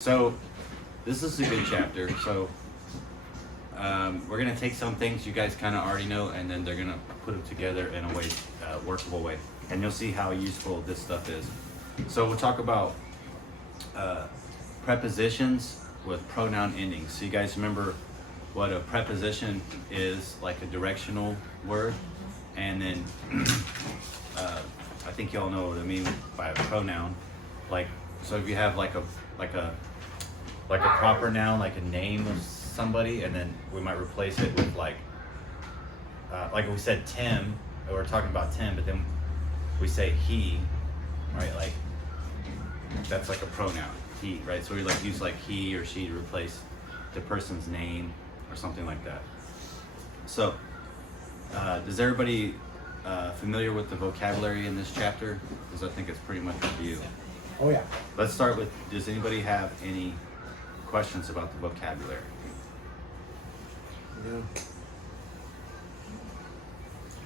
So this is a good chapter. So we're gonna take some things you guys kind of already know, and then they're gonna put them together in a way, workable way, and you'll see how useful this stuff is. So we'll talk about prepositions with pronoun endings. So you guys remember what a preposition is, like a directional word, and then I think y'all know what I mean by a pronoun. Like, so if you have like a proper noun, like a name of somebody, and then we might replace it with like we said Tim, or we're talking about Tim, but then we say he, right? Like that's like a pronoun, he, right? So we like use like he or she to replace the person's name or something like that. So is everybody familiar with the vocabulary in this chapter? Because I think it's pretty much review. Oh yeah. Let's start with, does anybody have any questions about the vocabulary? Yeah.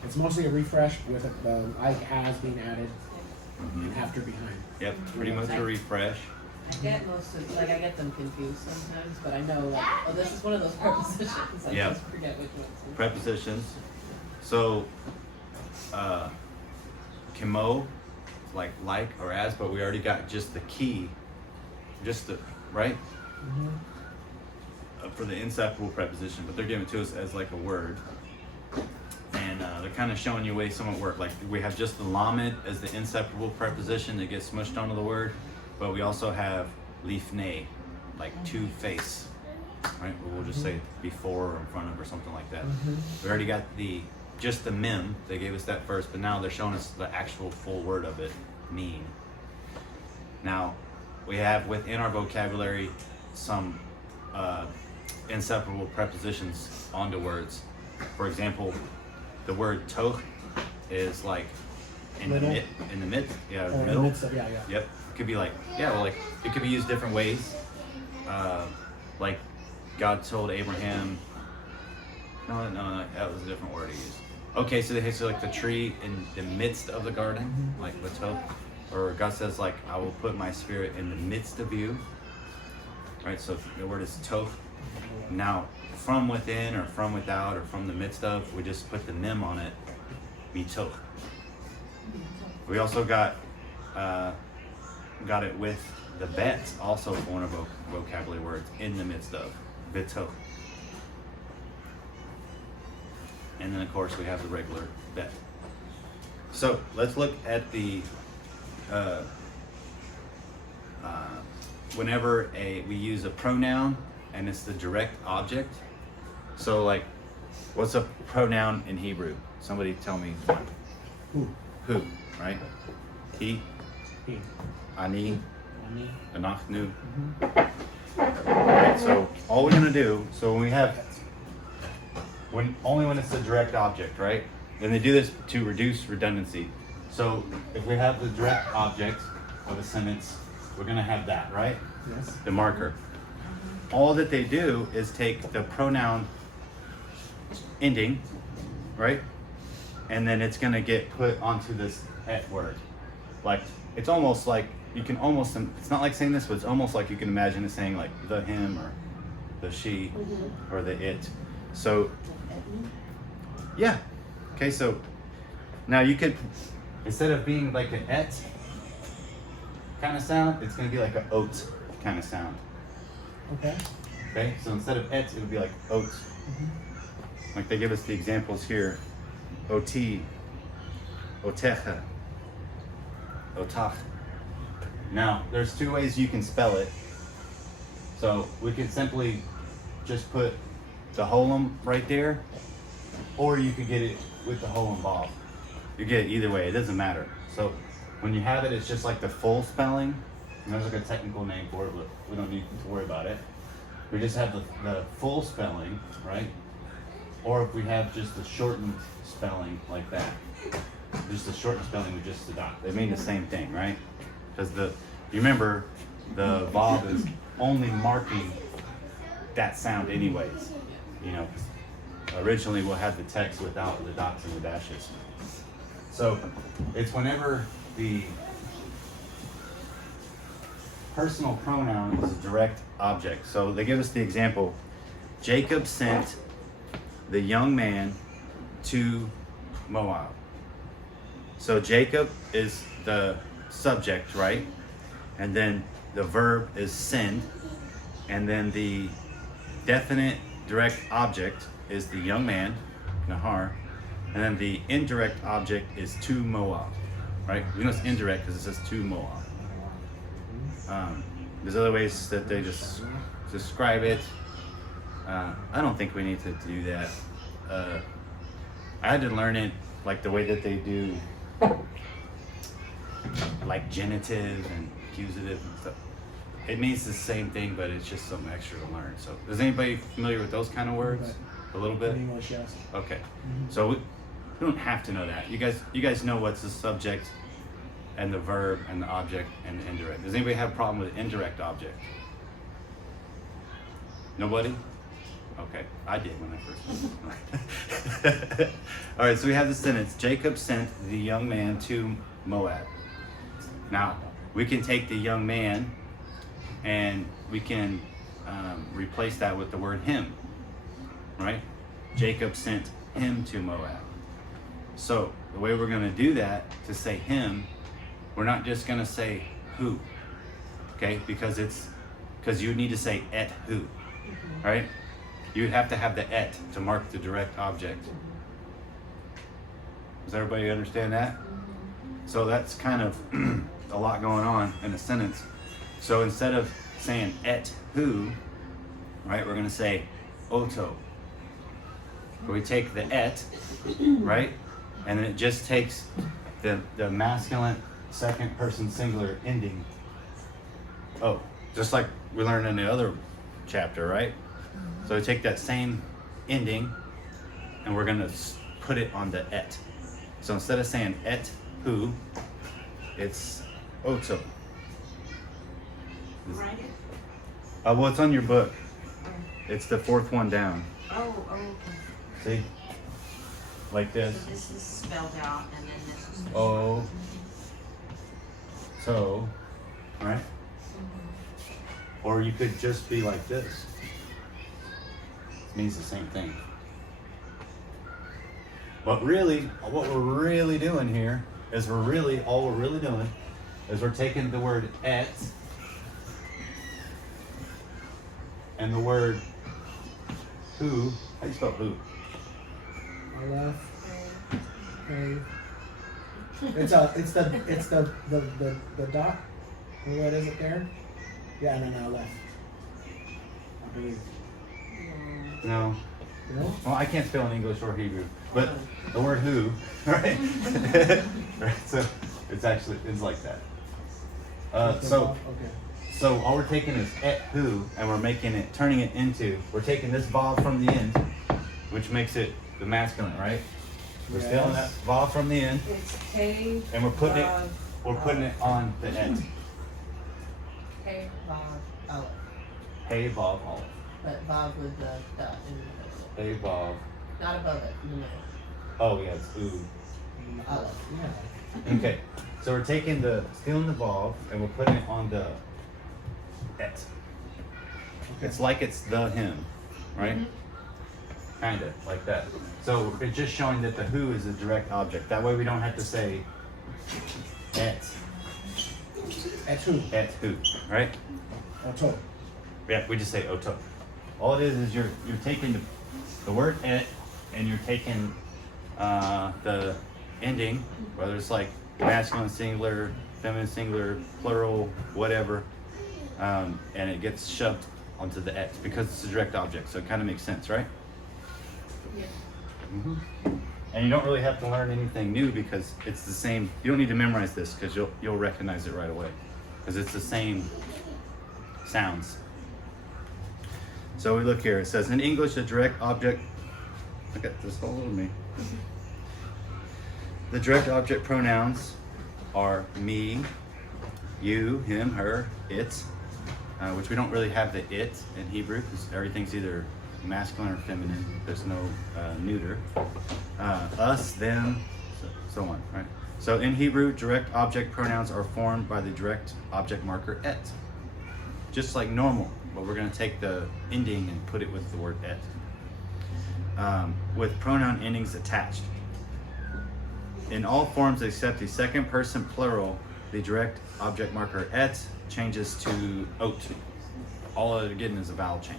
It's mostly a refresh with I has being added and after behind. Yep, pretty much a refresh. I get most of, I get them confused sometimes, but I know, this is one of those prepositions. I just forget which ones. Prepositions. So, kimo, like or as, but we already got just the key, just the, right? Mm-hmm. For the inseparable preposition, but they're giving it to us as like a word. And they're kind of showing you a way some of it work. Like we have just the lamed as the inseparable preposition that gets smushed onto the word, but we also have lifnei, like to face, right? We'll just say before or in front of or something like that. We already got just the mem, they gave us that first, but now they're showing us the actual full word of it, mean. Now, we have within our vocabulary some inseparable prepositions onto words. For example, the word toch is like in the midst, Or in the middle. midst of, yeah. Yep, it could be like, like it could be used different ways. Like God told Abraham. No, that was a different word he used. Okay, so they say like the tree in the midst of the garden, like Lato, or God says like, I will put my spirit in the midst of you. Right, so the word is toch. Now, from within or from without or from the midst of, we just put the mem on it, mitoch. We also got it with the bet, also one of our vocabulary words, in the midst of, bitoch. And then of course we have the regular bet. So let's look at the whenever we use a pronoun and it's the direct object. So like, what's a pronoun in Hebrew? Somebody tell me one. Who, right? He, ani, anachnu. Right, so all we're gonna do, so when we have, only when it's the direct object, right? And they do this to reduce redundancy. So if we have the direct object of a sentence, we're gonna have that, right? Yes. The marker. All that they do is take the pronoun ending, right? And then it's gonna get put onto this et word. Like, it's almost like, you can almost, it's not like saying this, but it's almost like you can imagine it saying like the him or the she or the it. So, yeah. Okay, so now you could, instead of being like an et kind of sound, it's gonna be like an oat kind of sound. Okay. Okay, so instead of et, it would be like oat. Like they give us the examples here. Oti, otecha, otach. Now, there's two ways you can spell it. So we could simply just put the holum right there, or you could get it with the holum bob. You get it either way, it doesn't matter. So when you have it, it's just like the full spelling. And there's like a technical name for it, but we don't need to worry about it. We just have the full spelling, right? Or if we have just the shortened spelling like that. Just the shortened spelling with just the dot. They mean the same thing, right? Because you remember, the Vav is only marking that sound anyways. You know, originally we'll have the text without the dots and the dashes. So it's whenever personal pronoun is a direct object. So they give us the example. Jacob sent the young man to Moab. So Jacob is the subject, right? And then the verb is send. And then the definite direct object is the young man, Nahar. And then the indirect object is to Moab, right? We know it's indirect because it says to Moab. There's other ways that they just describe it. I don't think we need to do that. I had to learn it like the way that they do, like genitive and accusative and stuff. It means the same thing, but it's just something extra to learn. So, is anybody familiar with those kind of words? A little bit. In English, yes. Okay. So we don't have to know that. You guys know what's the subject and the verb and the object and the indirect. Does anybody have a problem with indirect object? Nobody? Okay, I did when I first. All right, so we have the sentence: Jacob sent the young man to Moab. Now we can take the young man and we can replace that with the word him, right? Jacob sent him to Moab. So the way we're going to do that, to say him, we're not just going to say who, okay? Because you need to say et who, right? You would have to have the et to mark the direct object. Does everybody understand that? So that's kind of a lot going on in a sentence. So instead of saying et who, right, we're going to say oto. Where we take the et, right, and then it just takes the masculine second person singular ending. Oh, just like we learned in the other chapter, right? So we take that same ending and we're going to put it on the et. So instead of saying et who, it's oto. Write it. Well, it's on your book. It's the fourth one down. Oh, okay. See? Like this. So this is spelled out, and then this is. O. So, right? Or you could just be like this. It means the same thing. But really, what we're really doing here is all we're really doing is we're taking the word et and the word who. How do you spell who? Aleph. Okay. It's the dot. What is it there? Yeah, and then Aleph. I believe. No. No? Well, I can't spell in English or Hebrew, but the word who, right? Right. So it's like that. So Okay. So all we're taking is et who, and we're turning it into, we're taking this vav from the end, which makes it the masculine, right? We're stealing that vav from the end, It's K. and we're putting it on the et. K Vav Aleph, Hey vav aleph. but Vav with the dot in the middle, Hey vav. not above it, in the middle. Oh yeah, it's ooh. Aleph. Yeah. Okay, so we're stealing the vav, and we're putting it on the et. It's like it's the him, right? Kinda like that. So it's just showing that the who is a direct object. That way we don't have to say et. Et who? Et who, right? Oto. Yeah, we just say oto. All it is you're taking the word et and you're taking the ending, whether it's like masculine singular, feminine singular, plural, whatever, and it gets shoved onto the et because it's a direct object. So it kind of makes sense, right? Yeah. And you don't really have to learn anything new because it's the same. You don't need to memorize this because you'll recognize it right away because it's the same sounds. So we look here. It says in English, a direct object. Look at this all over me. The direct object pronouns are me, you, him, her, it, which we don't really have the it in Hebrew because everything's either masculine or feminine. There's no neuter. Us, them, so on, right? So in Hebrew, direct object pronouns are formed by the direct object marker et. just like normal, but we're going to take the ending and put it with the word et. With pronoun endings attached. In all forms except the second person plural, the direct object marker et changes to ot. All it again is a vowel change.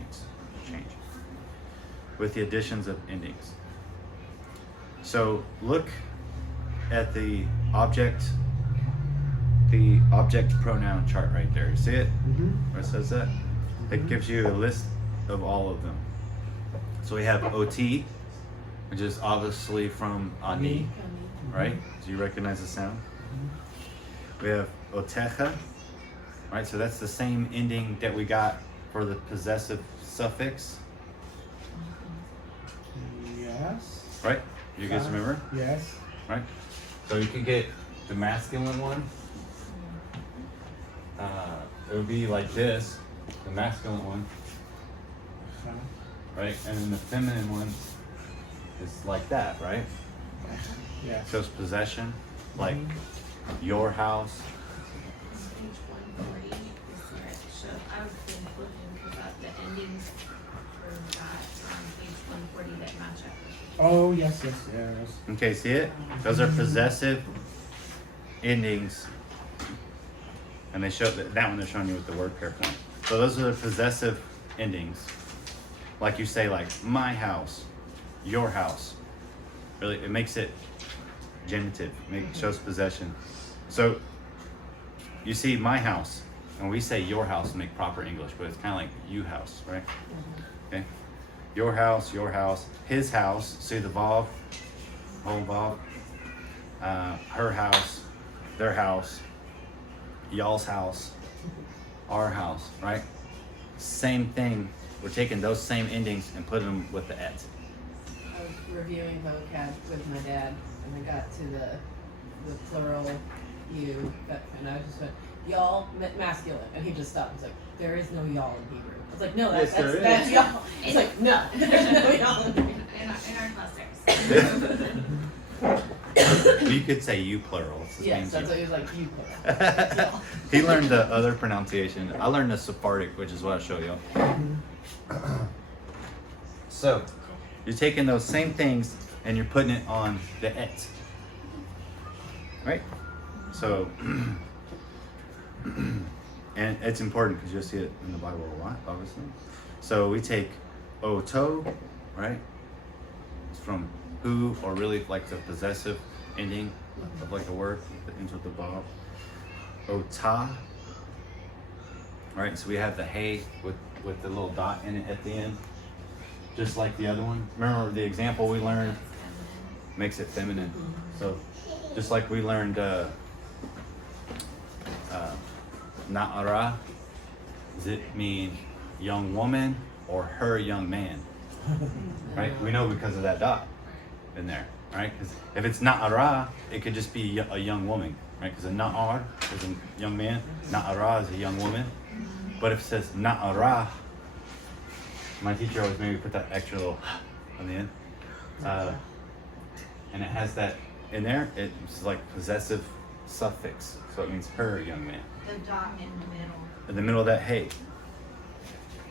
With the additions of endings. So look at the object pronoun chart right there. You see it? Where it says that? It gives you a list of all of them. So we have ot, which is obviously from ani, right? Do you recognize the sound? We have otecha, right? So that's the same ending that we got for the possessive suffix, Yes. right? You guys remember? Yes. Right? So you could get the masculine one. It would be like this, the masculine one, right? And then the feminine one is like that, right? Yes. Shows possession, like your house. Page 140 is where it showed. I was including because the endings for that on page 140 that match up. Oh, yes. Okay, see it? Those are possessive endings. And they show that one they're showing you with the word pair form. So those are the possessive endings. Like you say, like my house, your house. Really, it makes it genitive. It shows possession. So you see my house, and we say your house, make proper English, but it's kind of like you house, right? Okay. Your house, his house. See the vav, whole vav. Her house, their house, y'all's house, our house, right? Same thing. We're taking those same endings and putting them with the et. I was reviewing vocab with my dad, and I got to the plural you, and I just went, y'all, masculine, and he just stopped and was like, there is no y'all in Hebrew. I was like, no, that's y'all. He's like, no, there's no y'all in Hebrew. In our class there's. You could say you plural. It's the Yes, same that's thing. what he was like, you plural. Y'all. He learned the other pronunciation. I learned the Sephardic, which is what I'll show you. So, you're taking those same things and you're putting it on the et. Right? So, and it's important because you'll see it in the Bible a lot, obviously. So we take oto, right? It's from who, or really like the possessive ending of like a word that ends with the vav. Ota, right? So we have the hey with the little dot in it at the end, just like the other one. Remember the example we learned makes it feminine. So just like we learned na'ara, does it mean young woman or her young man? Right? We know because of that dot in there, right? Because if it's na'ara, it could just be a young woman, right? Because a na'ar is a young man, na'ara is a young woman. But if it says na'ara, my teacher always made me put that extra little on the end. And it has that in there, it's like possessive suffix. So it means her young man. The dot in the middle. In the middle of that hey.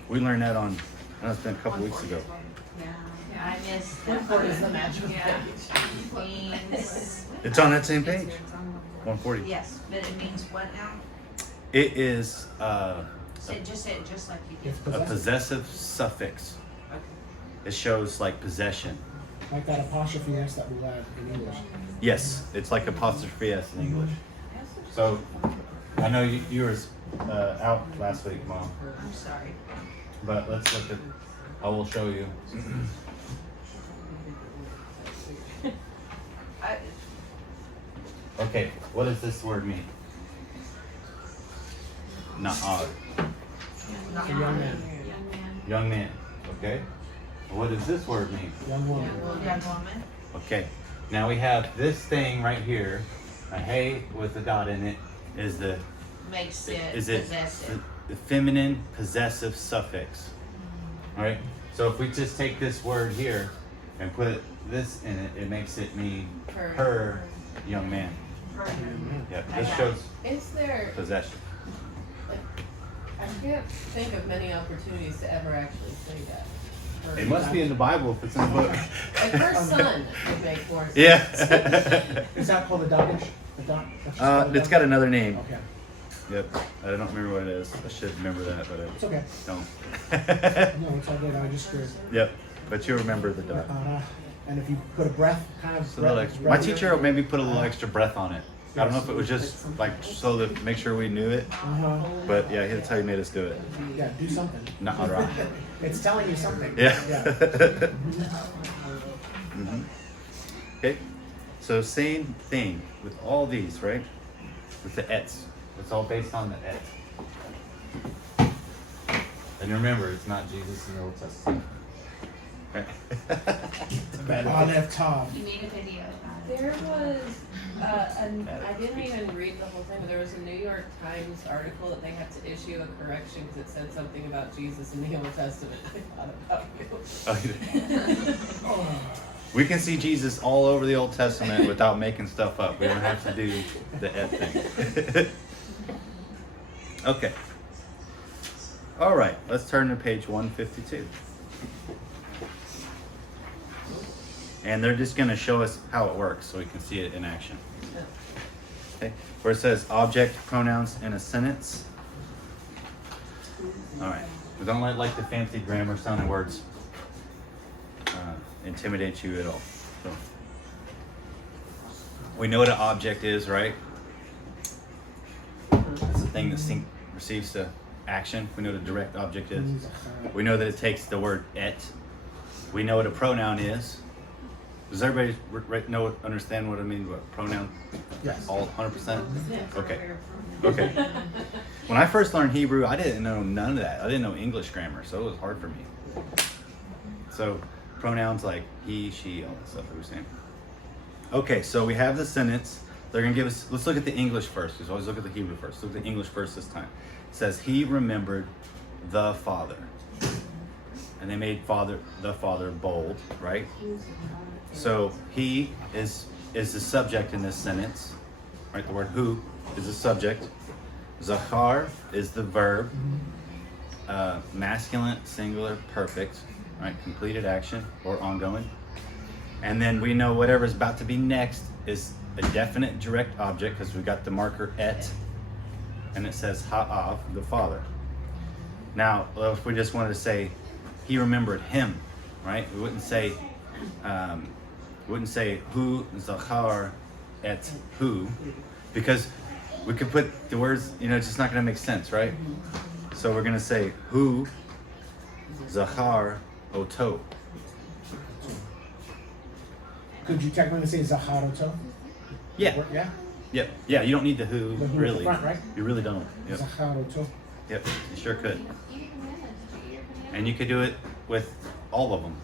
We learned that on, I know it's been a couple weeks ago. Yeah, I missed that. What is the match with Yeah. page? Means, It's on that same page, 140. yes, but it means what now? It is Say it just like you did. It's a possessive. possessive suffix. It shows like possession. Like that apostrophe S that we have in English. Yes, it's like apostrophe S in English. So, I know you were out last week, Mom, I'm sorry. but let's look at, I will show you. Okay, what does this word mean? Na'ar, A young man. Young man. young man, okay? What does this word mean? Young woman. Young woman. Okay, now we have this thing right here, a hey with a dot in it, is the Makes it is it possessive. the feminine possessive suffix. All right. So if we just take this word here and put this in it, it makes it mean her young man. Her. Yeah. I This got- shows Is there, possession. I can't think of many opportunities to ever actually say that. Or- It must be in the Bible if it's in the book. Like her son would make more sense. Yeah. Is that called the Dagesh? The dog? That's just called It's the got Dagesh? another name. Okay, Yep. I don't remember what it is. I should remember that, but it's okay. I don't. No, it's all good. I just scared. Yep. But you remember the dog. And if you put a breath, kind of. Just a little extra. My teacher maybe put a little extra breath on it. I don't know if it was just like so to make sure we knew it, Uh-huh. but yeah, that's how he made us do it. Yeah, do something. Not right. It's telling you something. Yeah. Yeah. Mhm. Okay. So same thing with all these, right? With the ets. It's all based on the et. And remember, it's not Jesus in the Old Testament. Right? Aleph Tav. You made a video about it. There was, I didn't even read the whole thing, but there was a New York Times article that they had to issue a correction because it said something about Jesus in the Old Testament. I thought about you. Oh, we can see Jesus all over the Old Testament without making stuff up. We don't have to do the et thing. Okay. All right, let's turn to page 152. And they're just going to show us how it works so we can see it in action. Okay, where it says object pronouns in a sentence. All right, we don't like the fancy grammar sounding words intimidate you at all. So, we know what an object is, right? It's the thing that receives the action. We know what a direct object is. We know that it takes the word et. We know what a pronoun is. Does everybody understand what I mean? What pronoun? Yes. All 100%? Yeah. Okay. Okay. When I first learned Hebrew, I didn't know none of that. I didn't know English grammar, so it was hard for me. So pronouns like he, she, all that stuff that we're saying. Okay, so we have the sentence. They're going to give us, let's look at the English first, because always look at the Hebrew first. Look at the English first this time. It says, he remembered the Father. And they made the Father bold, right? So he is the subject in this sentence, right? The word who is the subject. Zachar is the verb. Masculine, singular, perfect, right? Completed action or ongoing. And then we know whatever's about to be next is a definite direct object because we got the marker et, and it says ha'av, the Father. Now, if we just wanted to say he remembered him, right? We wouldn't say who zachar et who, because we could put the words, it's just not going to make sense, right? So we're going to say who zachar oto. Could you technically say Zacharoto? Yeah. Yeah? Yep. Yeah, you don't need the who, The who at the really. front, right? You really don't. Yep. Zacharoto. Yep, you sure could. And you could do it with all of them.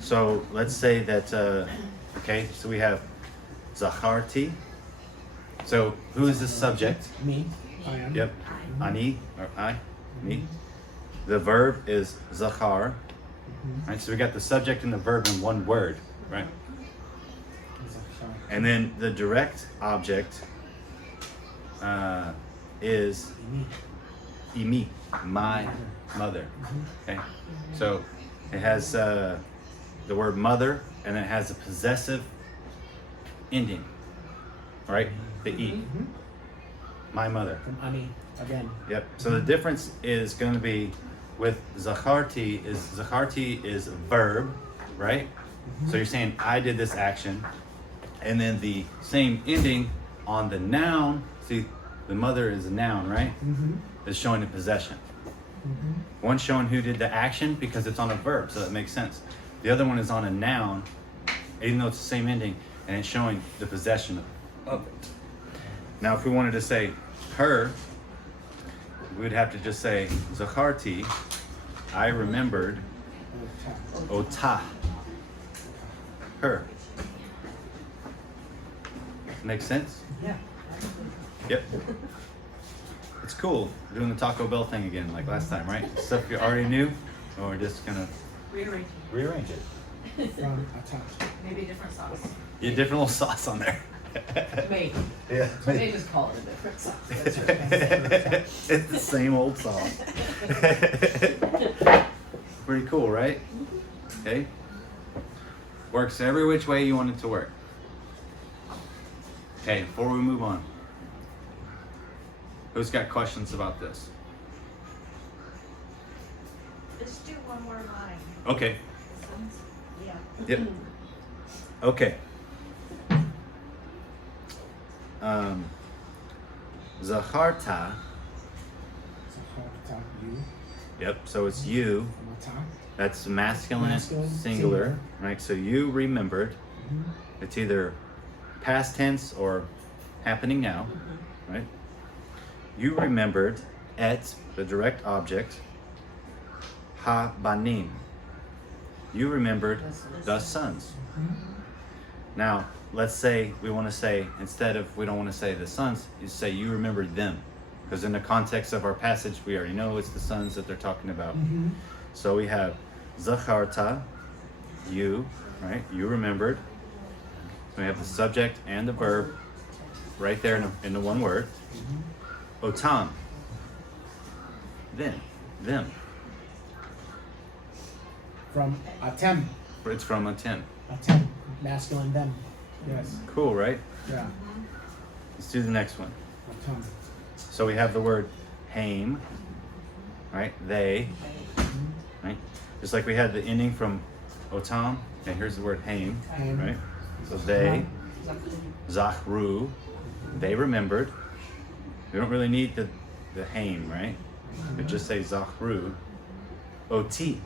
So let's say that, okay, so we have Zacharti. So who is the subject? Me. I am. Yep, ani, or I, me. The verb is Zachar. Right, so we got the subject and the verb in one word, right? Zachar. And then the direct object is Me. imi, my mother. Okay, so it has the word mother, and it has a possessive ending, right? The e, my mother. From Ani. Again. Yep. So the difference is going to be with Zacharti is a verb, right? So you're saying I did this action, and then the same ending on the noun. See, the mother is a noun, right? Is showing the possession. One's showing who did the action because it's on a verb, so that makes sense. The other one is on a noun, even though it's the same ending, and it's showing the possession of it. Now, if we wanted to say her, we would have to just say Zacharti, I remembered Otah, her. Make sense? Yeah. Yep. It's cool. We're doing the Taco Bell thing again, like last time, right? Stuff you already knew, or we're just gonna rearrange it. From Atat. Maybe a different sauce. Get a different little sauce on there. May. Yeah. They just call it a different song. That's right. It's the same old song. Pretty cool, right? Okay. Works every which way you want it to work. Okay, before we move on, who's got questions about this? Let's do one more line. Okay. Yeah. Yep. Okay. Zacharta. Zacharta, you. Yep. So it's you. Mata. That's masculine, Masculine, singular, singular. right? So you remembered. Mhm. It's either past tense or happening now, right? You remembered et, the direct object, ha banim. You remembered the sons. Now, let's say we want to say, instead of, we don't want to say the sons, you say you remembered them. Because in the context of our passage, we already know it's the sons that they're talking about. Mhm. So we have zacharta, you, right? You remembered. So we have the subject and the verb right there in the one word. Otam, them. From atem. It's from atem. Atem. Masculine them. Yes. Cool, right? Yeah. Let's do the next one. Atem. So we have the word haim, right? They, right? Just like we had the ending from otam, and here's the word haim, Haim. right? So they, zachru, they remembered. We don't really need the haim, right? We just say zachru. Oti,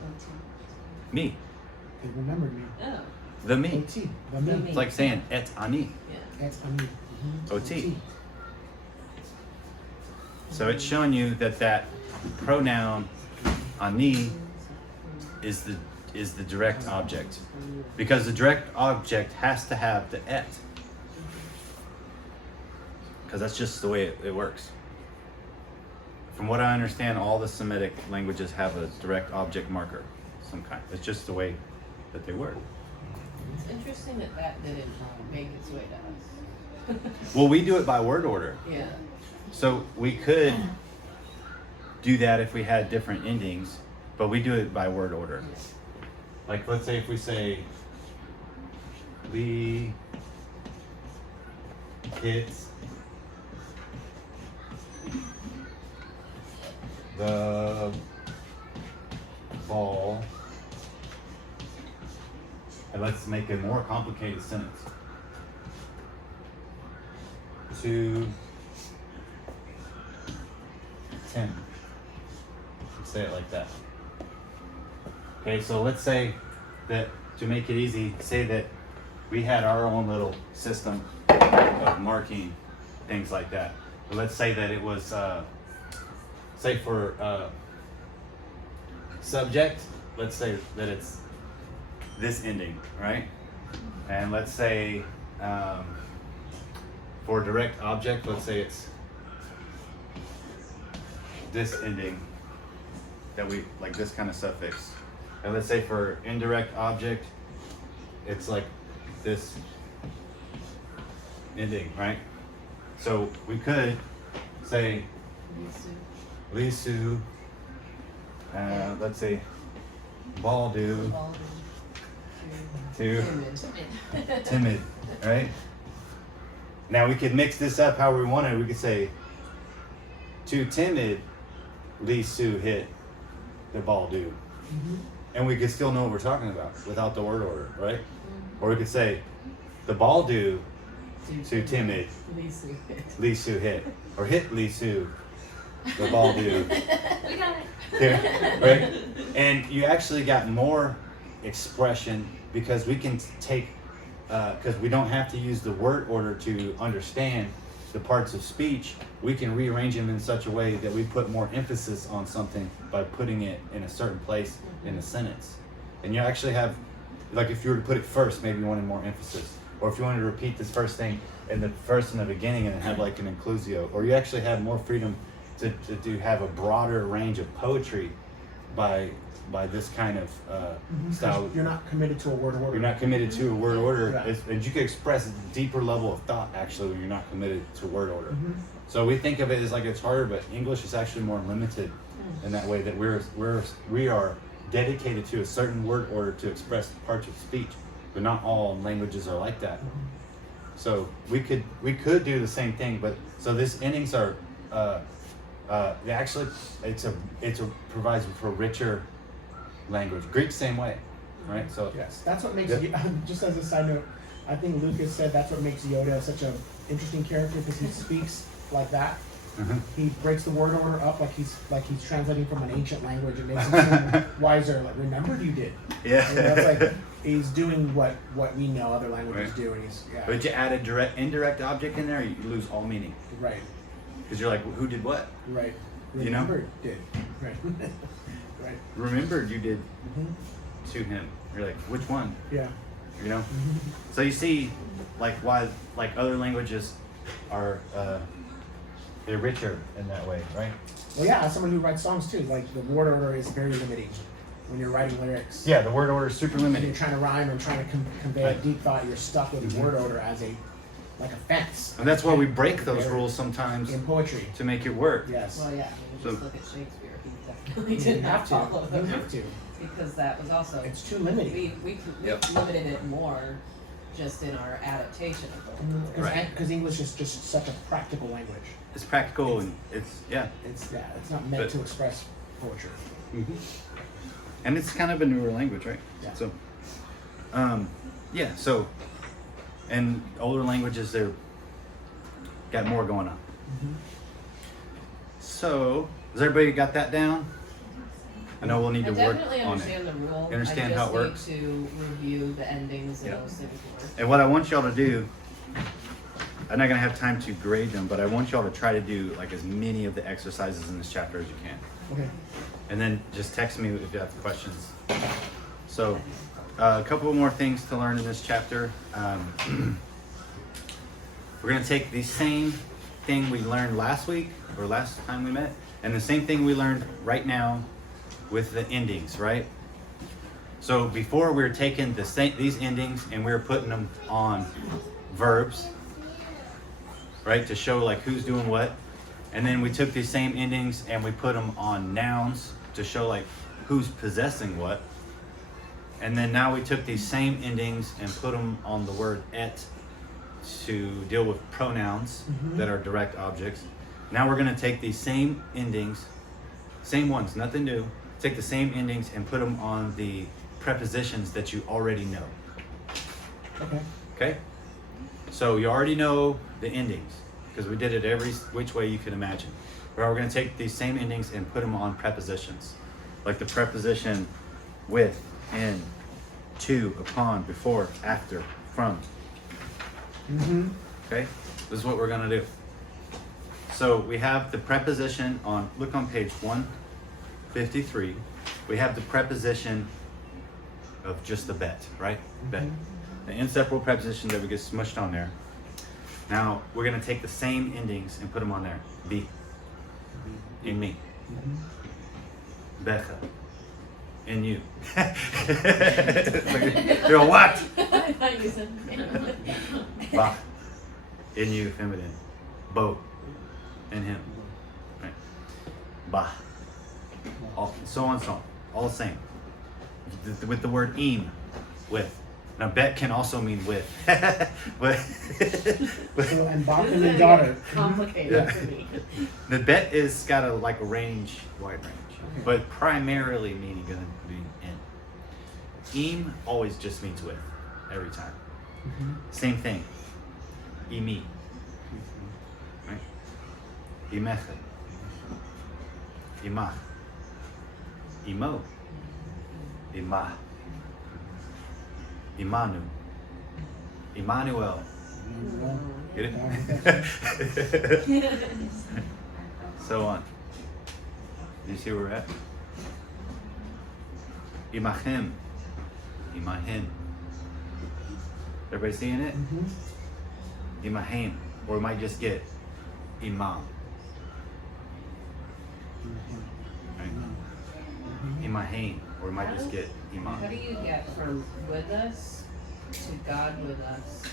me, They remembered me. Oh, the me. Oti. The me. It's like saying et ani, yeah. It's ami. Mhm. oti. So it's showing you that pronoun ani is the direct object, because the direct object has to have the et, because that's just the way it works. From what I understand, all the Semitic languages have a direct object marker, some kind. It's just the way that they work. It's interesting that didn't make its way to us. Well, we do it by word order. Yeah. So we could do that if we had different endings, but we do it by word order. Like, let's say if we say, Lee hits the ball, and let's make a more complicated sentence. To Tim. Say it like that. Okay, so let's say that, to make it easy, say that we had our own little system of marking things like that. But let's say that it was, say for subject, let's say that it's this ending, right? And let's say for direct object, let's say it's this ending that we, like this kind of suffix. And let's say for indirect object, it's like this ending, right? So we could say Lisu, let's say Baldu to timid, right? Now we could mix this up however we wanted. We could say too timid, Lisu hit the Baldu. And we could still know what we're talking about without the word order, right? Or we could say the Baldu too timid, Lisu hit. Or hit Lisu, the Baldu. We got it. There, right? And you actually got more expression because we can take, because we don't have to use the word order to understand the parts of speech. We can rearrange them in such a way that we put more emphasis on something by putting it in a certain place in a sentence. And you actually have, like if you were to put it first, maybe you wanted more emphasis. Or if you wanted to repeat this first thing in the beginning and have like an inclusio. Or you actually have more freedom to have a broader range of poetry by this kind of style. You're not committed to a word order. You're not committed to a word order, Right. and you can express a deeper level of thought actually when you're not committed to word order. Mhm. So we think of it as like it's harder, but English is actually more limited in that way, that we are dedicated to a certain word order to express parts of speech, but not all languages are like that. So we could do the same thing, but so these endings are they actually it's a provides for richer language. Greek same way, right? So Yes, that's what makes. Yeah. Just as a side note, I think Lucas said that's what makes Yoda such a interesting character because he speaks like that. Mhm. He breaks the word order up like he's translating from an ancient language and makes him seem wiser. Like, remembered you did. yeah. You know, it's like he's doing what we know other languages Right. do, and he's But you add a direct indirect object in there, you lose all meaning right, because you're like, who did what? right. You know? Remembered did right, right. Remembered you did Hmm. to him. You're like, which one? Yeah. You know. Mhm. So you see, like why like other languages are they're richer in that way, right? Well, yeah, as someone who writes songs too, like the word order is very limiting when you're writing lyrics. Yeah, the word order is super When you're limited, trying to rhyme and trying to convey a Right. deep thought, you're stuck with Mhm. word order as like a fence and that's why we break those Very- rules sometimes in poetry. to make it work. Yes. Well, yeah, So- just look at Shakespeare. He definitely You did not have follow to. You them have to. because that was also It's too limiting. we Yep. limited it more just in our adaptation of the Right. Because English is just such a practical language. It's practical and it's It's not meant But- to express poetry. and it's kind of a newer language, right? Yeah. So, yeah. So, and older languages, they're got more going on. So, has everybody got that down? I know we'll need I to work definitely on it. understand the rule. You understand I how just it works? need to review the endings and Yeah. those things more. And what I want y'all to do, I'm not gonna have time to grade them, but I want y'all to try to do like as many of the exercises in this chapter as you can. Okay. And then just text me if you have questions. So, a couple more things to learn in this chapter. We're gonna take the same thing we learned last week or last time we met, and the same thing we learned right now with the endings, right? So before we were taking these endings and we were putting them on verbs, right, to show like who's doing what. And then we took these same endings and we put them on nouns to show like who's possessing what. And then now we took these same endings and put them on the word et to deal with pronouns that are direct objects. Now we're going to take these same endings, same ones, nothing new, take the same endings and put them on the prepositions that you already know. Okay. Okay? So you already know the endings because we did it every which way you can imagine. But we're going to take these same endings and put them on prepositions. Like the preposition with, in, to, upon, before, after, from. Mm-hmm. Okay? This is what we're going to do. So we have the preposition on, look on page 153. We have the preposition of just the bet, right? Bet. The inseparable preposition that we get smushed on there. Now we're going to take the same endings and put them on there. Be. In me. Becha. In you. You're what? I thought you said Ba. In you, feminine. Bo. In him. Right. Ba. All, so on, so on. All the same. With the word im. With. Now bet can also mean with. but So, and Bach This and is the gonna daughter. get complicated Yeah. for me. the bet is got a like a range, wide range. Okay. But primarily meaning gonna be in. Im always just means with. Every time. Same thing. Imi. Right? Imecha. Imach. Imo. Imah. Imanu. Emmanuel. Get it? So on. You see where we're at? Imachem. Imahem. Everybody seeing it? Imahem. Or we might just get Imam. Right? Imahain, or we might just get How Iman. do you get from with us to God with us?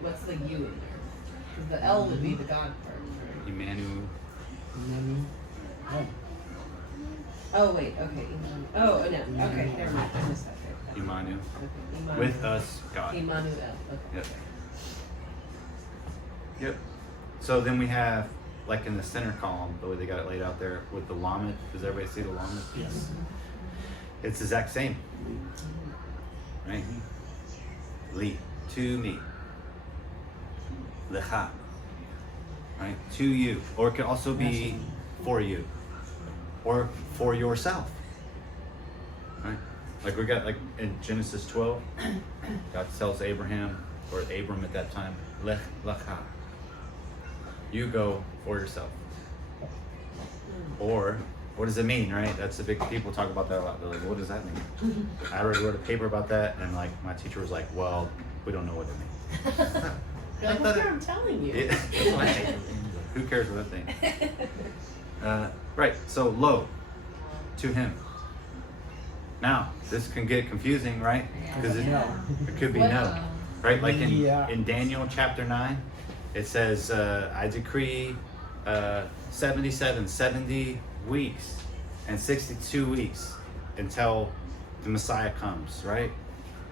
What's the U in there? Because the L would be the God part. Right? Imanu. Imanu. Oh, Oh wait, okay. Oh no, okay, never mind. I missed that part. Imanu. Okay, Imanu. With us, God. Immanuel. Okay. Yep. Yep. So then we have, like in the center column, the way they got it laid out there with the Lamed. Does everybody see the Lamed? yes. It's the exact same. Right? Li. To me. Lecha. Right? To you. Or it could also be for you. Or for yourself. Right? Like we got like in Genesis 12, God tells Abraham, or Abram at that time, Lech lecha. You go for yourself. Or what does it mean, right? That's the big people talk about that a lot. They're like, what does that mean? I already wrote a paper about that, and like my teacher was like, well, we don't know what it means. You're like, well, here, I'm telling you. Yeah, that's what I think. Who cares what I think? Right, so lo, to him. Now, this can get confusing, right? Because it could be What? no. Right, like Yeah. in Daniel chapter 9, it says, I decree 70 weeks and 62 weeks until the Messiah comes, right?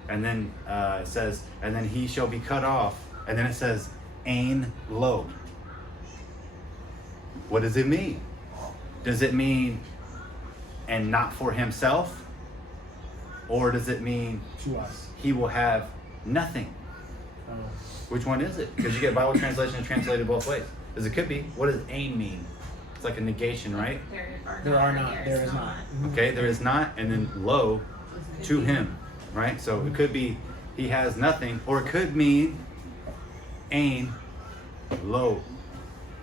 And then it says, and then he shall be cut off. And then it says, Ain lo. What does it mean? Does it mean, and not for himself? Or does it mean To us. he will have nothing? Oh. Which one is it? Because you get Bible translation translated both ways. Because it could be, what does ain mean? It's like a negation, right? There are not. There is not. Okay, there is not, and then lo, to him, right? So it could be he has nothing, or it could mean ain lo,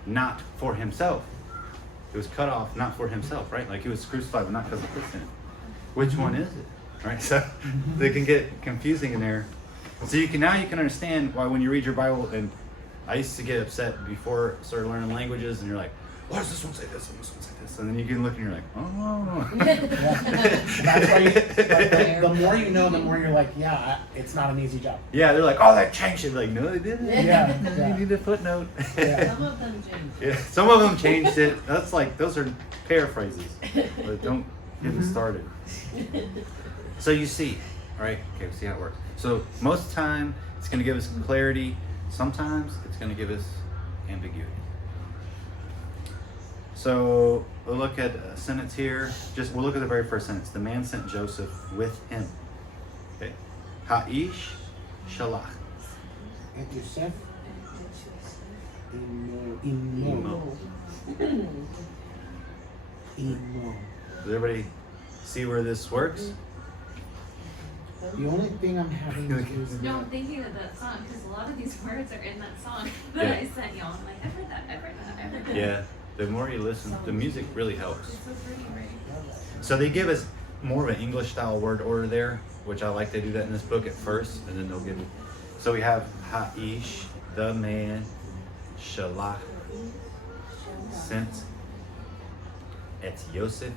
not for himself. It was cut off not for himself, right? Like he was crucified, but not because of his sin. Which one is it? Right? So they can get confusing in there. So you can understand why when you read your Bible, and I used to get upset before I started learning languages, and you're like, why does this one say this and this one say this? And then you can look and you're like, oh. That's why the more you know, the more you're like, yeah, it's not an easy job. Yeah, they're like, oh, that changed it. Like, no, they didn't. Yeah, yeah. You need a footnote. Yeah. Some of them changed. Yeah, some of them changed it. That's like, those are paraphrases. But don't get me started. So you see, right? Okay, we see how it works. So most of the time, it's going to give us clarity. Sometimes it's going to give us ambiguity. So we'll look at a sentence here. We'll look at the very first sentence. The man sent Joseph with him. Okay. Ha'ish shalach. And Yosef. Imo. Does everybody see where this works? The only thing I'm having is No, I'm thinking of that song because a lot of these words are in that song that Yeah. I sent y'all. I'm like, I've heard that, I've heard that, I've heard that. Yeah. The more you listen, the music really helps. It's so pretty, right? So they give us more of an English style word order there, which I like to do that in this book at first, and then they'll give it. So we have Ha'ish, the man, Shalach, sent, et Yosef,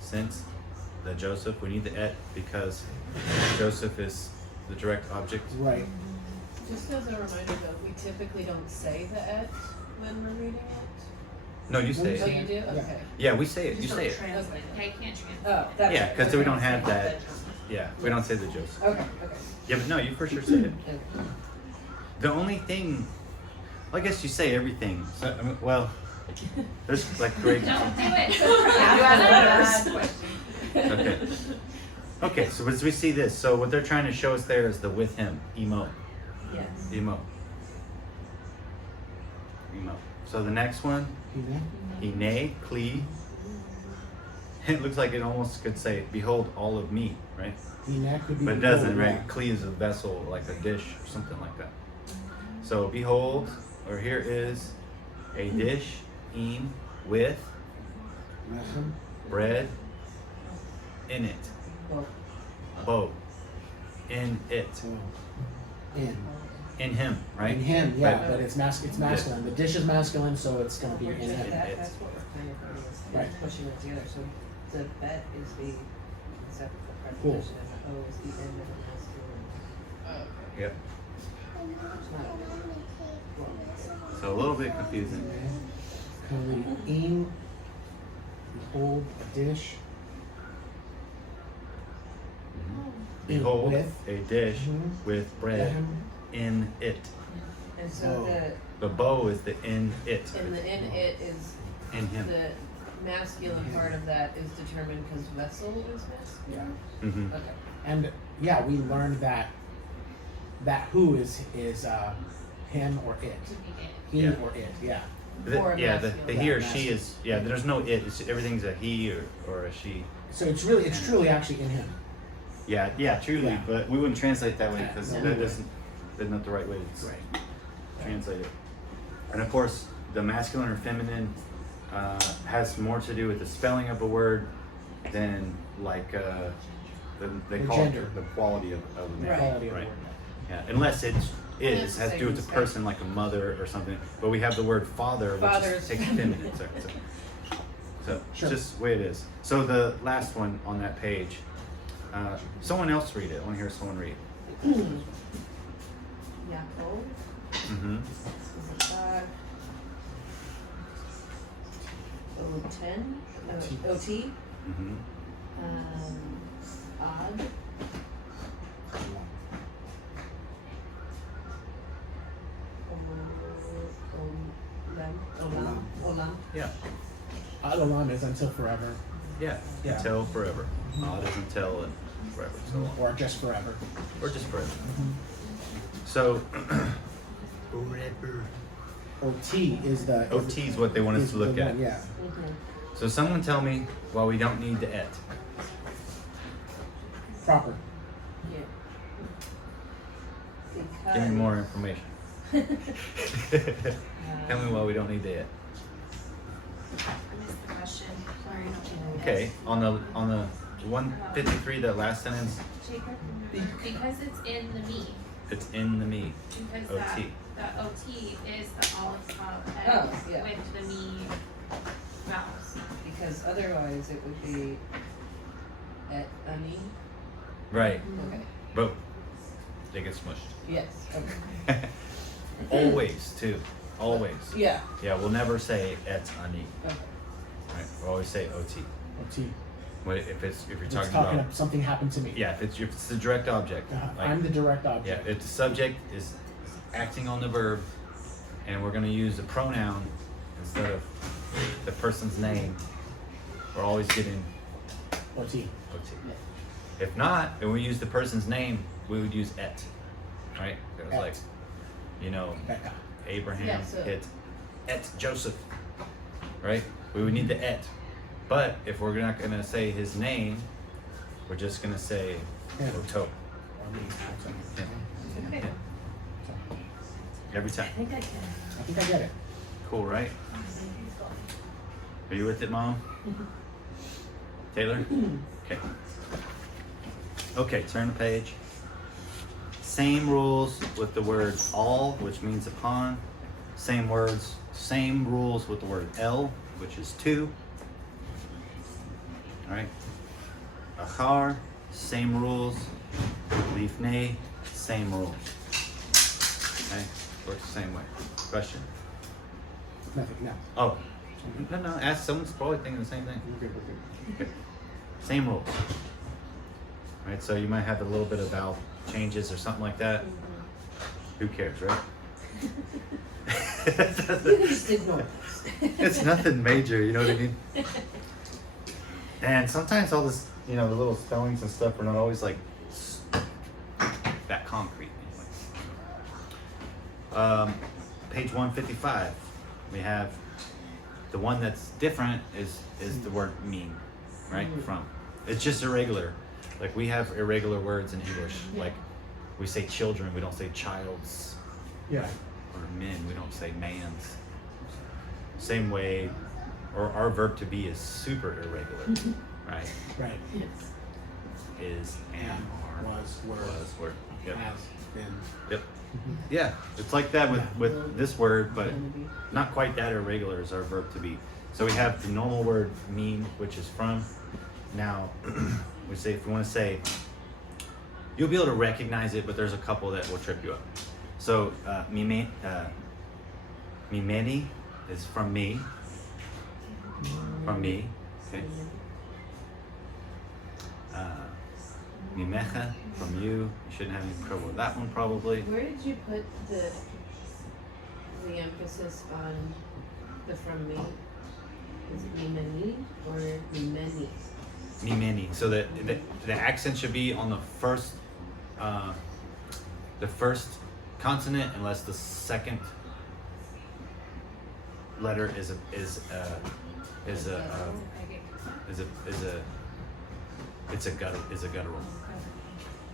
sent, the Joseph. We need the et because Joseph is the direct object. right. Just as a reminder though, we typically don't say the et when we're reading it. No, you say Oh, it. you do? Yeah. Okay. Yeah, we say it. You Just say don't it. translate it. I can't translate. Oh, that's Yeah, right. because we Okay. don't have that. Yeah, we don't say the Joseph. Okay, okay. Yeah, but no, you for sure say it. Okay. The only thing, I guess you say everything. So, I mean, well, there's like great. Don't do it. Ask letters. Okay. Okay, so as we see this, so what they're trying to show us there is the with him, emo, Yes. emo, emo. So the next one, ine, kli. It looks like it almost could say, behold all of me, right? Could be But it doesn't, behold, right? Kli is a vessel, like a dish or something like that. So behold, or here is a dish, in, with yeah. Lechem. bread in it. Well, Bo. In it. So, In him, right? In him, yeah, Right. but it's masculine. The dish is masculine, so it's gonna be we're in just, him. that's what we're kind of doing is Right. pushing it together. So the bet is the separate Cool. preposition, and the O is the end of the masculine. Oh, okay. Yep. It's not well, So a little bit confusing. Can we eat, behold a dish? Behold With? a dish Mhm. with bread Lehem. in it. And so Oh. The bow is the in it. and the in it is In him. the masculine part of that is determined because vessel is masculine. Mm-hmm. Okay. And yeah, we learned that who is him or it. To be it. He Yeah. or it, yeah. Or a The masculine. he or Yeah, she is, yeah, there's no it. It's, everything's a he or a she. So it's truly actually in him. Yeah, truly, Yeah. but we wouldn't translate that way Yeah, because no, that we doesn't, that's not the right way to Right. translate it. And of course, the masculine or feminine has more to do with the spelling of a word than like they The call gender. it the quality of a man. Right. Quality of Right. word. Yeah, unless it is That's has to do with the the same person, like a mother or something. But we have the word father, which Father is, is takes feminine. feminine. So Sure. it's just the way it is. So the last one on that page, someone else read it. I want to hear someone read. Yaakov Mm-hmm. is a God. O10, OT, Mm-hmm. Odd, Olam, Yeah. Olam is until forever, Yeah. Yeah. Until forever. Odd is until and forever. So on. or just forever. Or just forever. So forever. OT is the OT is what they want us is to look the at. one, yeah. So someone tell me why we don't need the et. Proper. yeah. Give me more information. Tell me why we don't need the et. I missed the question. Sorry. Okay, on the 153, that last sentence, Jacob? Because it's in the me. it's in the me. Because OT. the OT is the Aleph Tav Oh, yeah. with the me vowels. Because otherwise it would be et ani. Right, Okay. but they get smushed. Yes. Okay. Always, too. Always. Yeah. Yeah, we'll never say et ani. Okay. Right, we'll always say ot. OT. If you're It's talking talking about, of something happened to me. yeah, if it's the direct object. Like, I'm the direct yeah, object. if the subject is acting on the verb, and we're going to use the pronoun instead of the person's name, we're always getting OT. ot. If not, and we use the person's name, we would use et, right? It was Et. like, you know, Becca. Abraham Yeah, so- hit et Joseph, right? We would need the et. But if we're not going to say his name, we're just going to say Yeah. oto. Or me. Yeah. Okay. Every time. I think I can. I think I get it. Cool, right? Are you with it, Mom? Taylor? Okay. Okay, turn the page. Same rules with the word all, which means upon. Same rules with the word el, which is two. Alright. Achar, same rules. Lifnei, same rules. Okay, works the same way. Question? Nothing. No. Oh, no, ask someone's probably thinking the same thing. We're good. We're good. Okay. Same rules. Right, so you might have a little bit of vowel changes or something like that. Who cares, right? You can just ignore this. It's nothing major, you know what I mean? And sometimes all this, the little spellings and stuff are not always like that concrete. Anyway. Page 155, we have the one that's different is the word mean, right? From. It's just irregular. Like we have irregular words in English. Like we say children, we don't say child's. Yeah. Or men, we don't say man's. Same way, or our verb to be is super irregular, right? Right. Yes. Is, am, are, Was, were. Yep. Has been. Yep. Yeah, it's like that with this word, but not quite that irregular as our verb to be. So we have the normal word mean, which is from, now, we say, if we want to say, you'll be able to recognize it, but there's a couple that will trip you up. So, mimeni is from me. From me. Okay. Mimecha, from you. You shouldn't have any trouble with that one, probably. Where did you put the emphasis on the from me? Is it mimeni or mimeni? Mimeni. So the accent should be on the first consonant, unless the second letter is a guttural.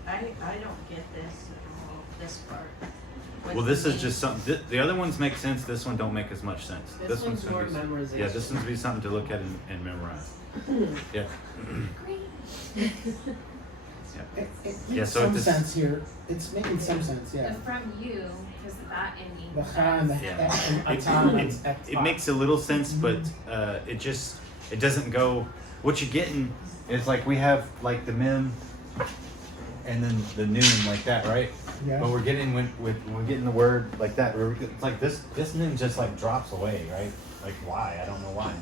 I don't get this at all, this part. What's Well, this the is just something. The other ones make sense. This one don't make as much sense. This one's gonna more be, memorization. Yeah, this one's be something to look at and memorize. Yeah. It Yeah, makes so some this- sense here. It's making some sense, The yeah. from you, because that ending. The ha and the Yeah. het and It, atan it, and it makes a little sense, but it doesn't go. What you're getting is like we have like the mem, and then the noon like that, right? Yeah. But we're getting when we're getting the word like that. It's like this mem just like drops away, right? Like why? I don't know why.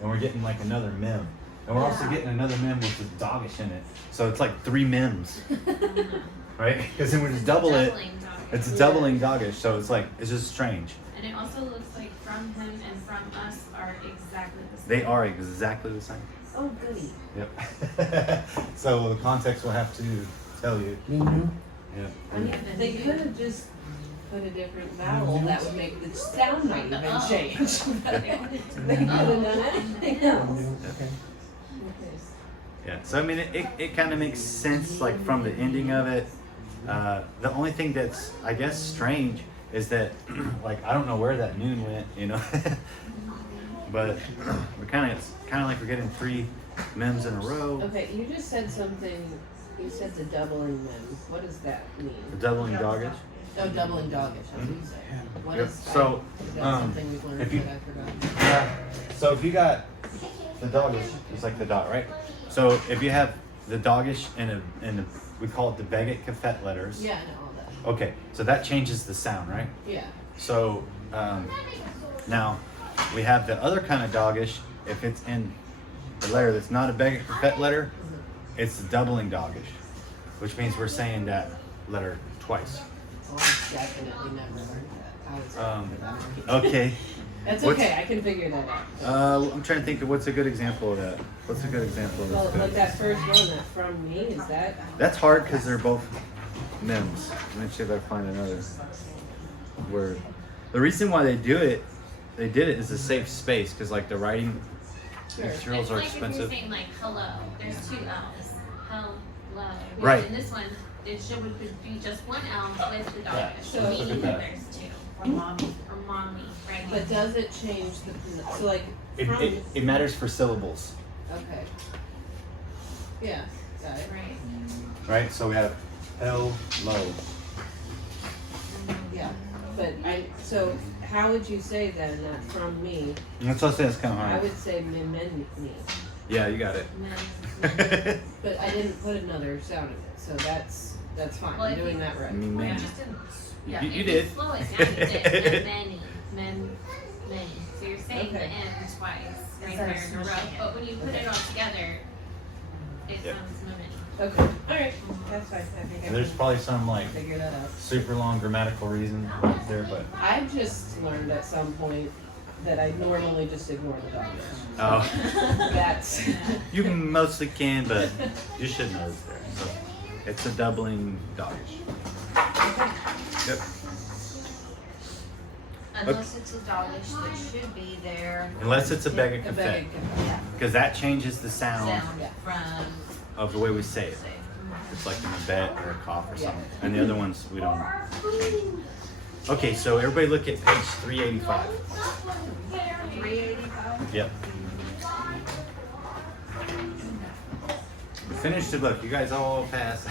And we're getting like another mem, and we're also getting another mem with the doggish in it. So it's like 3 mems, right? Because then we just double it. It's a doubling doggish, so it's like it's just strange. And it also looks like from him and from us are exactly the same. They are exactly the same. Oh, goody. Yep. So the context will have to tell you. Minu. Yeah. I mean, they could have just put a different vowel that would make the sound might even change. They could have done anything else. Minu. Okay. Yeah. So I mean, it kind of makes sense like from the ending of it. The only thing that's I guess strange is that like I don't know where that noon went, you know. But we're kind of like we're getting 3 mems in a row. Okay, you just said something. You said the doubling mem. What does that mean? The doubling doggish. Oh, doubling doggish. That's what you said. What Yep. is So, is that something we've learned if you- that I forgot? So if you got the doggish, it's like the dot, right? So if you have the doggish and we call it the Beget Kafet letters. Yeah, I know all that. Okay, so that changes the sound, right? Yeah. So now we have the other kind of doggish. If it's in the letter that's not a Beget Kafet letter, it's the doubling doggish, which means we're saying that letter twice. Well, I definitely never learned that. I was for that. Okay. That's What's- okay. I can figure that out. I'm trying to think of what's a good example of that. What's a good example of Well, this? like that first one, that from me, is that? That's hard because they're both mems. Let me see if I find another word. The reason why they did it is to save space because like the writing Sure. materials It's are like if expensive. you're saying like hello, there's 2 L's. Hello. Right. In this one, it would be just 1 L with the Yeah. doggish, So- meaning that there's 2. Or mommy. Or mommy, right? But does it change the so like from? It matters for syllables, Okay. Yeah. Got it. Right. right? So we have L, low. Yeah. But so how would you say then that from me? That's what I say. It's kind of I hard. would say mimeni. Yeah, you got it. And then, But I didn't put another sound in it, so that's fine. Well, I'm if doing you- that right. yeah, Mimeni. just didn't. Yeah, You if did. Slow it down, you did. Many. So you're saying the Okay. N twice right Instead of there in a row. smashing it. But when you put it all together, it Yep. sounds many. Okay. All right. That's fine. I think I And there's can probably some like figure that out. super long grammatical reason there, but I just learned at some point that I normally just ignore the doggish. oh, That's you mostly can, but you should know it's there. So it's a doubling doggish. Yep. Unless it's a doggish that should be there. Unless it's a Beget a Kafet, bag. Yeah. because that changes the sound Sound Yeah. from, of the way we say it. say, It's like in a bet or a cough or Yeah. something. And the other ones we don't change. Okay, so everybody look at page 385. 385? Yep. We finished the book. You guys all passed.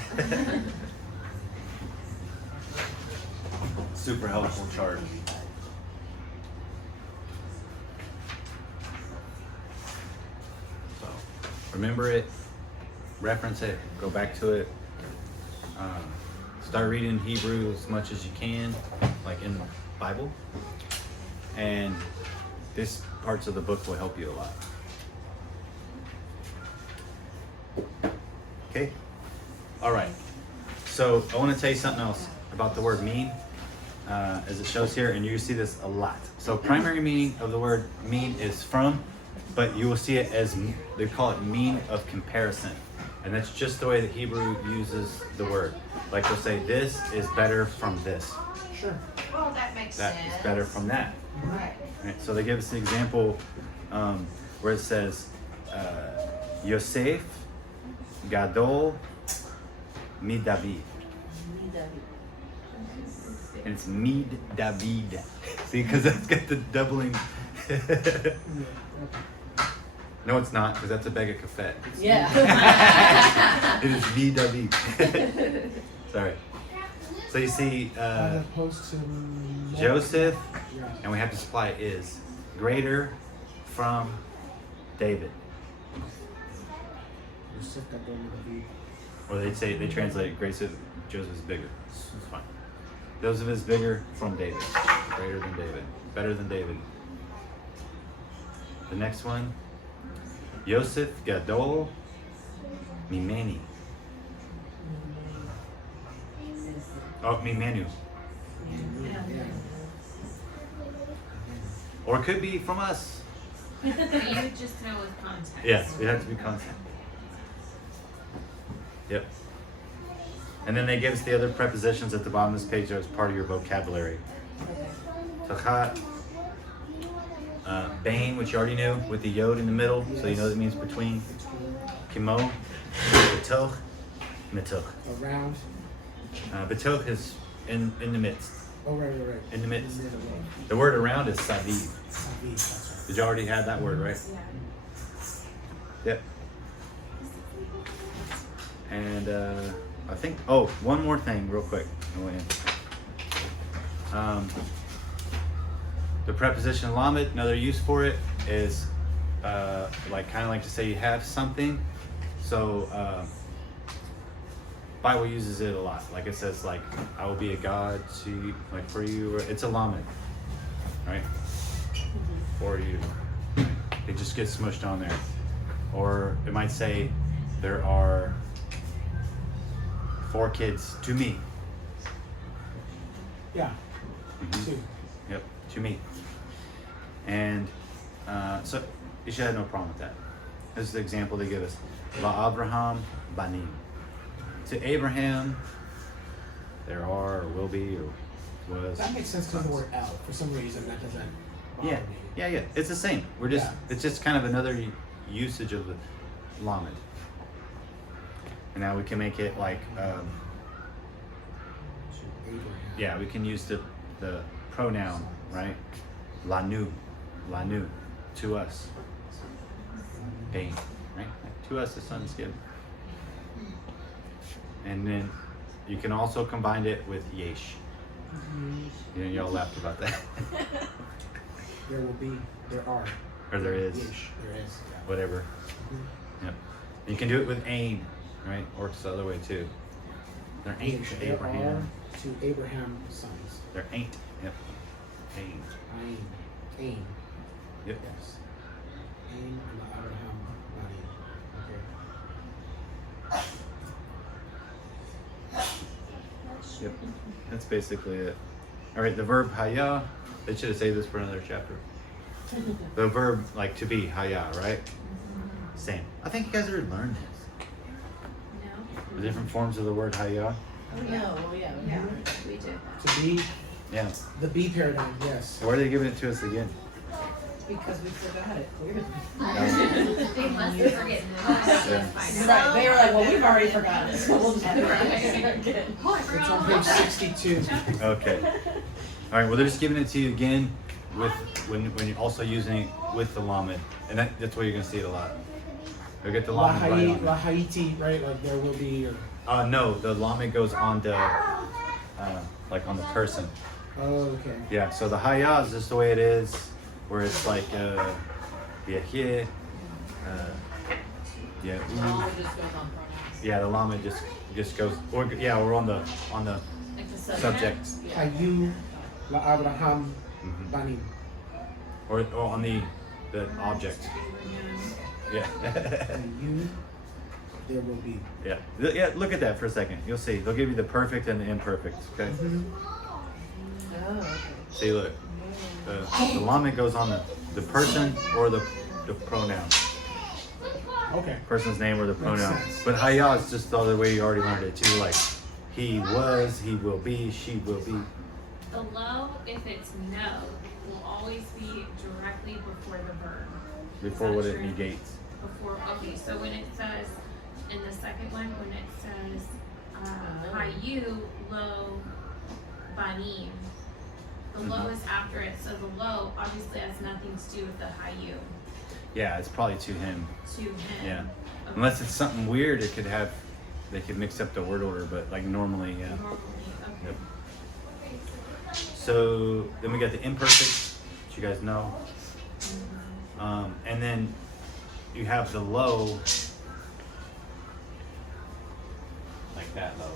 Super helpful chart. So remember it. reference it, go back to it. Start reading Hebrew as much as you can, like in the Bible. And this parts of the book will help you a lot. Okay? All right. So I want to tell you something else about the word mean, as it shows here, and you see this a lot. So primary meaning of the word mean is from, but you will see it as, they call it mean of comparison. And that's just the way that Hebrew uses the word. Like they'll say, this is better from this. Sure. Well, that makes That sense. is better from that. Right. Right? So they give us an example where it says, Yosef Gadol mi David. And it's Mid David. See, because that's got the doubling. No, it's not, because that's a bag of café. Yeah. It is V David. Sorry. So you see, As opposed to Joseph, Yeah. and we have to supply is greater from David. Yosef Gadol mi David. Or they translate Joseph is bigger. It's fine. Joseph is bigger from David. Greater than David. Better than David. The next one. Yosef Gadol Mimeni. Oh, Mimenu. Yeah. Or it could be from us. But you would just know with context. Yes, it has to be content. Yep. And then they give us the other prepositions at the bottom of this page as part of your vocabulary. Tachat, Bain, which you already knew, with the yod in the middle, so you know that means between. Kimo, Betoch, Metoch. Around. Betoch is in the midst. Oh, right. In the midst. In the middle. The word around is Saviv. Saviv, that's Did you already have that word, right? Yeah. Yep. And I think, one more thing real quick. The preposition lamed, another use for it is kind of like to say you have something. So Bible uses it a lot. Like it says, like, I will be a God to you, like for you. It's a lamed, right? For you. It just gets smushed on there. Or it might say, there are 4 kids to me. Yeah. Mhm. Two. Yep, to me. And so you should have no problem with that. This is the example they give us. Abraham banim. To Abraham, there are, or will be, or was. That makes sense because of the word L. For some reason, that doesn't bother me. Yeah. It's the same. It's just kind of another usage of the lamed. And now we can make it like, Abraham. we can use the pronoun, right? Lanu, to us. Bain, right? To us the son's given. And then you can also combine it with yesh. Y'all laughed about that. There will be, there are. Or there is. Ish. There is. Yeah. Whatever. Yep. You can do it with ain, right? Works the other way too. There ain't Ish. to There Abraham. are to Abraham sons. There ain't. Yep. Ain. Ain. Yep. Yes. Ain la Abraham bani. Okay. Yep. That's basically it. All right. The verb haya. They should have saved this for another chapter. The verb like to be haya, right? Same. I think you guys already learned this. No? The different forms of the word haya. No, yeah. Yeah, we did that. To be Yeah. the B paradigm. Yes. Why are they giving it to us again? Because we forgot it, clearly. They must have forgotten Yeah. this. Right, they were like, well, we've already forgotten it, so we'll just do it again. It's on page 62. Okay. All right. Well, they're just giving it to you again with when you're also using it with the lamed, and that's where you're gonna see it a lot. You'll get the La lamed right La on. Haiti, right? Like there will be. Or, No, the lamed goes on the like on the person. oh, okay. Yeah. So the haya is just the way it is, where it's like yeah, All just goes on pronoun. Yeah, the Lamed just goes. Or yeah, we're on the Like the subject. Yeah. Hayu la'Abraham Mhm. banim. or on the object. Yeah. Hayu, there will be. Yeah. Yeah. Look at that for a second. You'll see. They'll give you the perfect and the imperfect. Okay. Oh, okay. See, look. The Lamed goes on the person or the pronoun. Okay. Person's name or the Makes pronoun. sense. But Haya is just the other way you already learned it too. Like he was, he will be, she will be. The low, if it's no, will always be directly before the verb. Before Is what that it true? negates. Before, okay, so when it says, in the second one, when it says, Hayu lo banim, the low Mhm. is after it, so the low obviously has nothing to do with the Hayu, Yeah, it's probably to him. to him. Yeah. Okay. Unless it's something weird, it could have. They could mix up the word order, but like normally, yeah. Normally, okay. Yep. So then we got the imperfect, which you guys know. And then you have the low, like that low.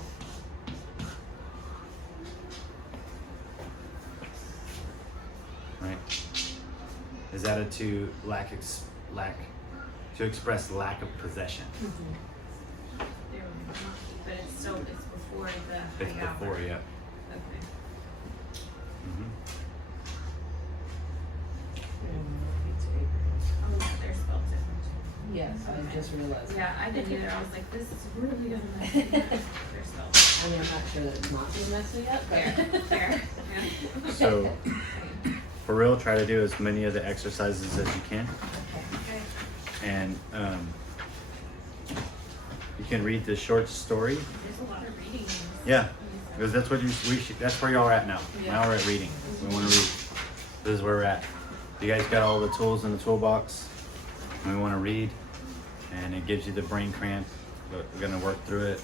Right? Is added to to express lack of possession. There we go. But it's still, it's before the It's Hayu. before, yeah. Okay. Mm-hmm. Oh, yeah, they're spelled different. Yes, I just realized. Yeah, I didn't either. I was like, this is really gonna mess me up. They're spelled. I mean, I'm not sure that it's not gonna mess me up, Fair, but. fair, yeah. So, for real, try to do as many of the exercises as you can. Okay. And you can read the short story. There's a lot of reading. in this. Yeah, because that's what that's where y'all are at now. Yeah. Now we're at reading. We want to read. This is where we're at. You guys got all the tools in the toolbox. And we want to read, and it gives you the brain cramp, but we're gonna work through it.